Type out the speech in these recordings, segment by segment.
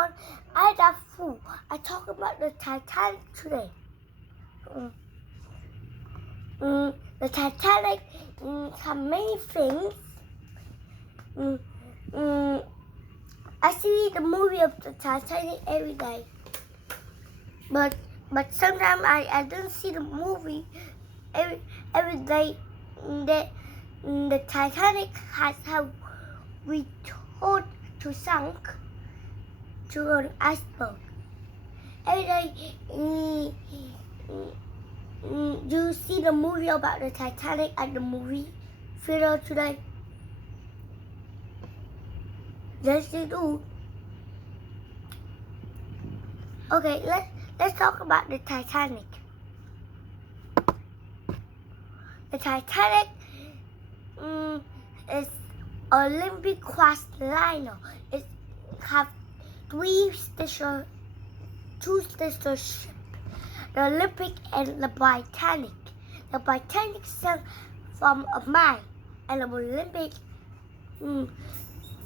everyone, I got food. I talk about the Titanic today. The Titanic have many things. I see the movie of the Titanic every day, but sometimes I don't see the movie every day. The Titanic has we told to sink to an iceberg. Every day, you see the movie about the Titanic at the movie theater today? Yes, they do. Okay, let's talk about the Titanic. The Titanic is Olympic class liner. It have two sister ships, the Olympic and the Titanic. The Titanic sank from a mine, and the Olympic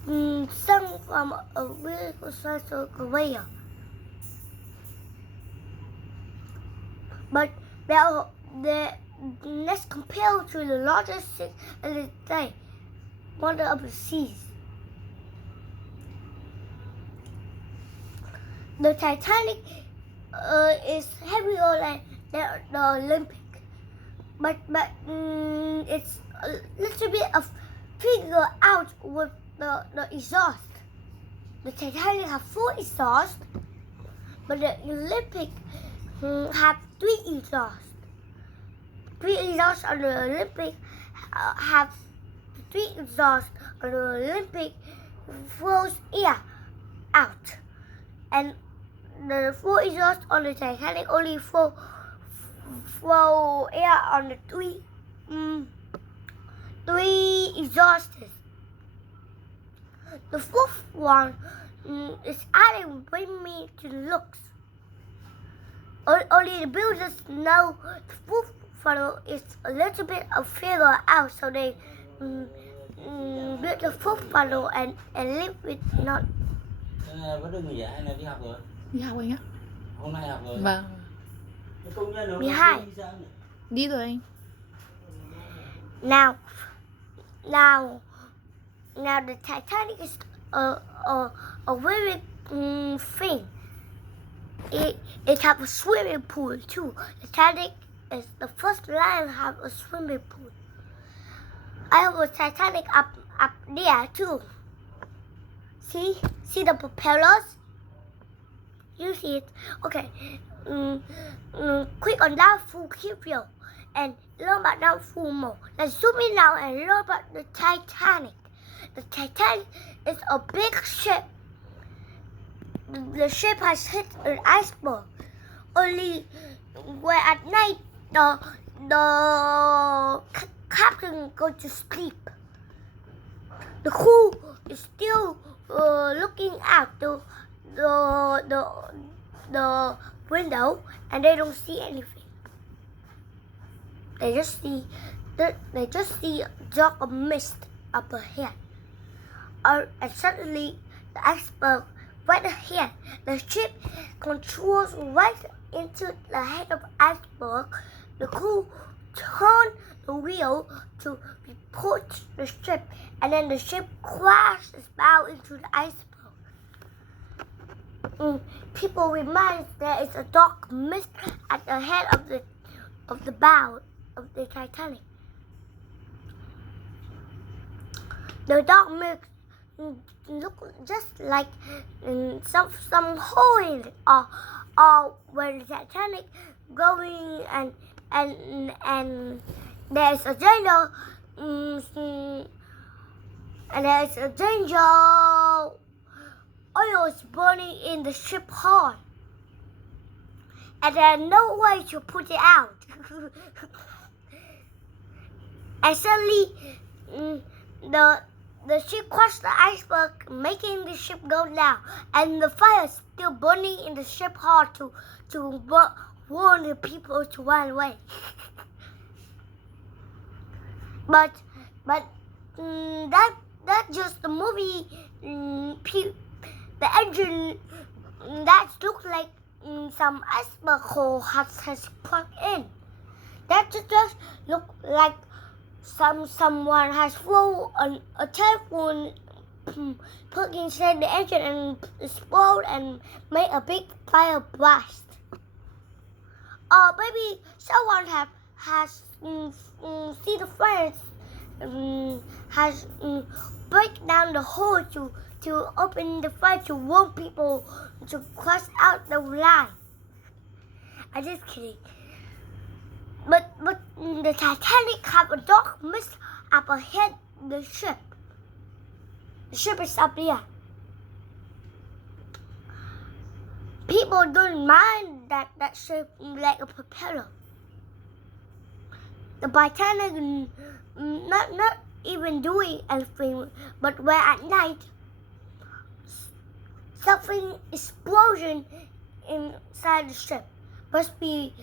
sank from a vehicle special conveyor. But let's compare to the largest ship in the day, wonder of the seas. The Titanic is heavier than the Olympic, but it's a little bit of figure out with the exhaust. The Titanic have 4 exhausts, but the Olympic have 3 exhausts. 3 exhausts on the Olympic have 3 exhausts on the Olympic throws air out, and the 4 exhausts on the Titanic only throw air on the 3 exhausts. The 4th one is adding bring me to looks. Only the builders know the 4th funnel is a little bit of figure out, so they build the 4th funnel and leave it not. Vẫn được nghỉ hay là đi học rồi? Đi học anh á? Hôm nay học rồi. Vâng. Công nhân 12. Đi rồi anh. Now the Titanic is a very thing. It have a swimming pool too. The Titanic is the first line have a swimming pool. I have a Titanic up there too. See the propellers? You see it? Okay. Click on that full video and learn about that full more. Let's zoom in now and learn about the Titanic. The Titanic is a big ship. The ship has hit an iceberg. Only when at night the captain goes to sleep. The crew is still looking out the window, and they don't see anything. They just see a dark of mist up ahead. And suddenly the iceberg right ahead. The ship controls right into the head of the iceberg. The crew turn the wheel to report the ship, and then the ship crashes down into the iceberg. People remind there is a dark mist at the head of the bow of the Titanic. The dark mist look just like some hole in it, or when the Titanic going and there's a danger, oil is burning in the ship hull, and there's no way to put it out. And suddenly, the ship crushed the iceberg, making the ship go down, and the fire is still burning in the ship hull to warn the people to run away. But that's just the movie. The engine that looks like some iceberg hole has plugged in. That just look like someone has thrown a telephone plug inside the engine and explode and make a big fire blast. Or maybe someone has seen the fire has break down the hole to open the fire to warn people to cross out the line. I'm just kidding. But the Titanic have a dark mist up ahead the ship. The ship is up here. People don't mind that shape like a propeller. The Titanic not even doing anything, but when at night something explosion inside the ship must be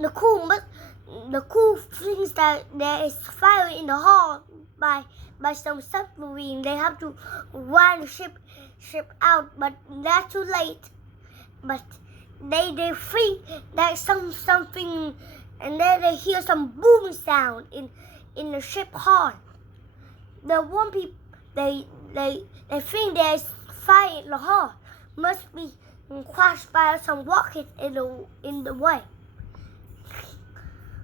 the crew thinks that there is fire in the hull by some submarine. They have to run the ship out, but that's too late. But they think that something, and then they hear some booming sound in the ship hull. The one people they think there's fire in the hull, must be crashed by some rocket in the way.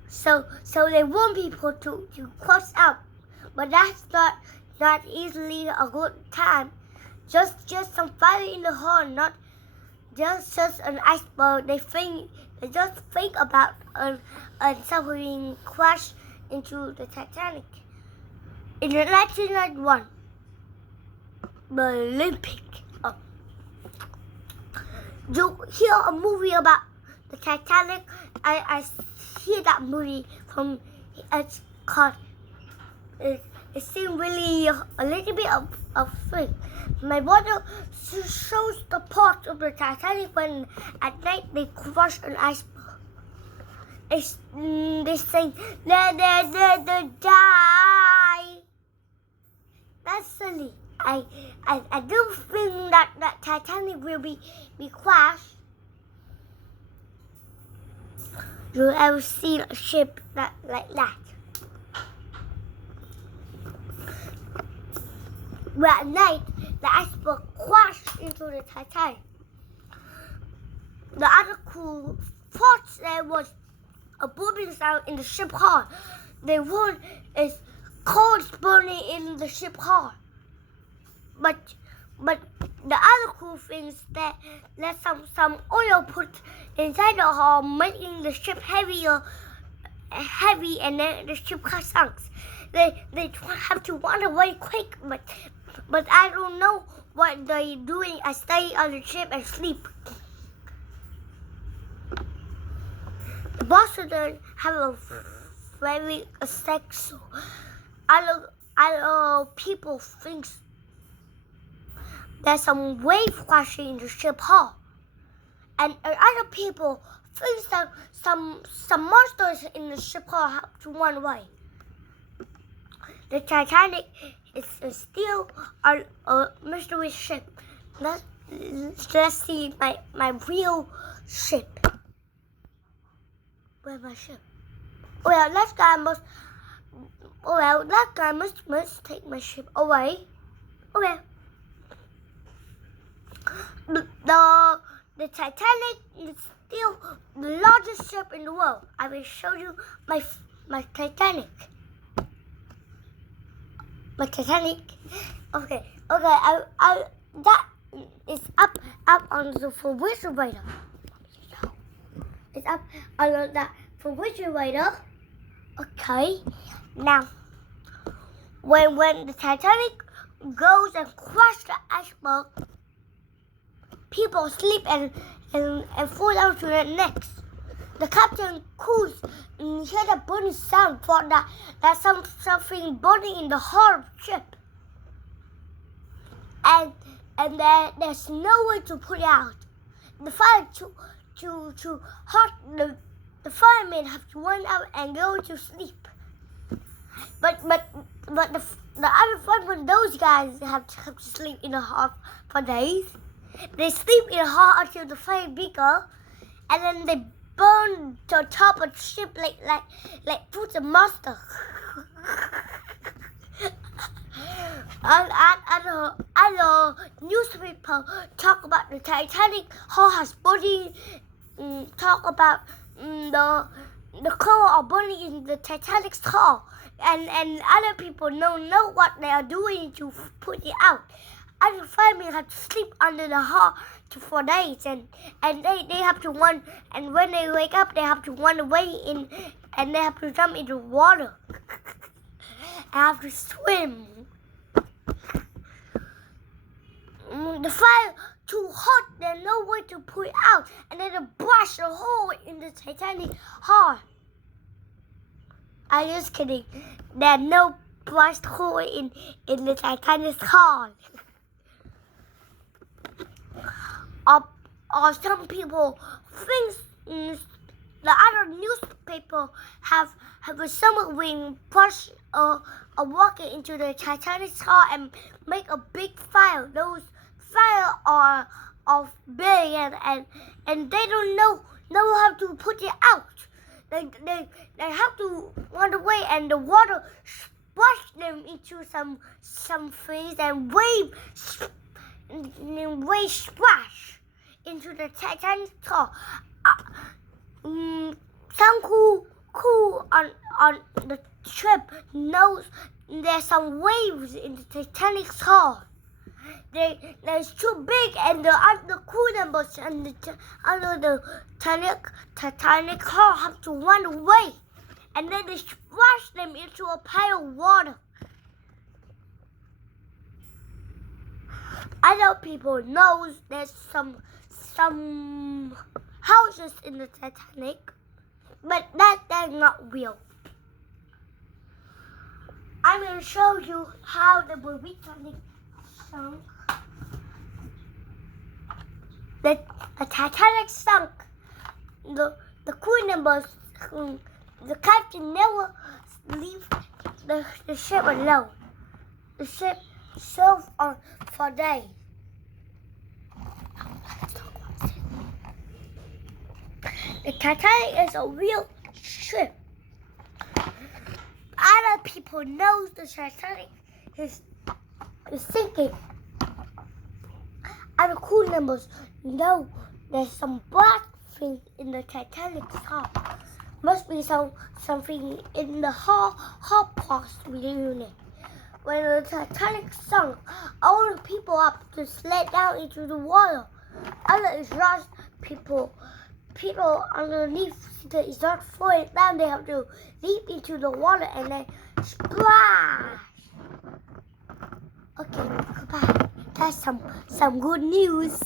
So they want people to cross out, but that's not easily a good time. Just some fire in the hull, not just an iceberg. They just think about a submarine crash into the Titanic. In 1991, the Olympic. You hear a movie about the Titanic? I hear that movie from it's called. It seems really a little bit of thing. My brother shows the part of the Titanic when at night they crush an iceberg. They sing they die. That's silly. I don't think that Titanic will be crashed. You ever seen a ship like that? But at night, the iceberg crashed into the Titanic. The other crew thought there was a booming sound in the ship hull. They warned is coals burning in the ship hull. But the other crew thinks that there's some oil put inside the hull, making the ship heavy, and then the ship got sunk. They have to run away quick, but I don't know what they're doing. I stay on the ship and sleep. The Boston have a very sexual. Other people think there's some wave crashing in the ship hull, and other people think that some monsters in the ship hull have to run away. The Titanic is still a mystery ship. Let's see my real ship. Where's my ship? Well, that guy must take my ship away. Okay. The Titanic is still the largest ship in the world. I will show you my Titanic. My Titanic. Okay. I that is up on the refrigerator. It's up on the refrigerator. Okay. Now, when the Titanic goes and crashes the iceberg, people sleep and fall down to their necks. The captain cools and hear the burning sound, thought that something burning in the hull of the ship. And there's no way to put it out. The fire too hot. The firemen have to run out and go to sleep. But the other firemen, those guys have to sleep in the hull for days. They sleep in hall until the fire bigger, and then they burn to top of the ship like fruits and monster. Other newspaper talk about the Titanic hull has burning. Talk about the coal are burning in the Titanic's hull, and other people don't know what they are doing to put it out. Other firemen have to sleep under the hull for days, and they have to run. And when they wake up, they have to run away in, and they have to jump into water. And have to swim. The fire too hot, there's no way to put it out, and then they blast a hole in the Titanic hull. I'm just kidding. There's no blast hole in the Titanic hull. Or some people think the other newspaper have a submarine push a rocket into the Titanic's hull and make a big fire. Those fire are big and they don't know how to put it out. They have to run away, and the water splash them into some things, and waves splash into the Titanic hull. Some crew on the ship knows there's some waves in the Titanic hull. They're too big, and the other crew members and under the Titanic hull have to run away, and then they splash them into a pile of water. Other people knows there's some houses in the Titanic, but that's not real. I'm going to show you how the Titanic sunk. The Titanic sunk. The crew members, the captain never leave the ship alone. The ship sailed on for days. The Titanic is a real ship. Other people know the Titanic is sinking. Other crew members know there's some black thing in the Titanic's hull. Must be something in the hull parts unit. When the Titanic sunk, all the people have to slide down into the water. Other exhaust people underneath the exhaust falling down, they have to leap into the water and then splash. Okay, goodbye. That's some good news.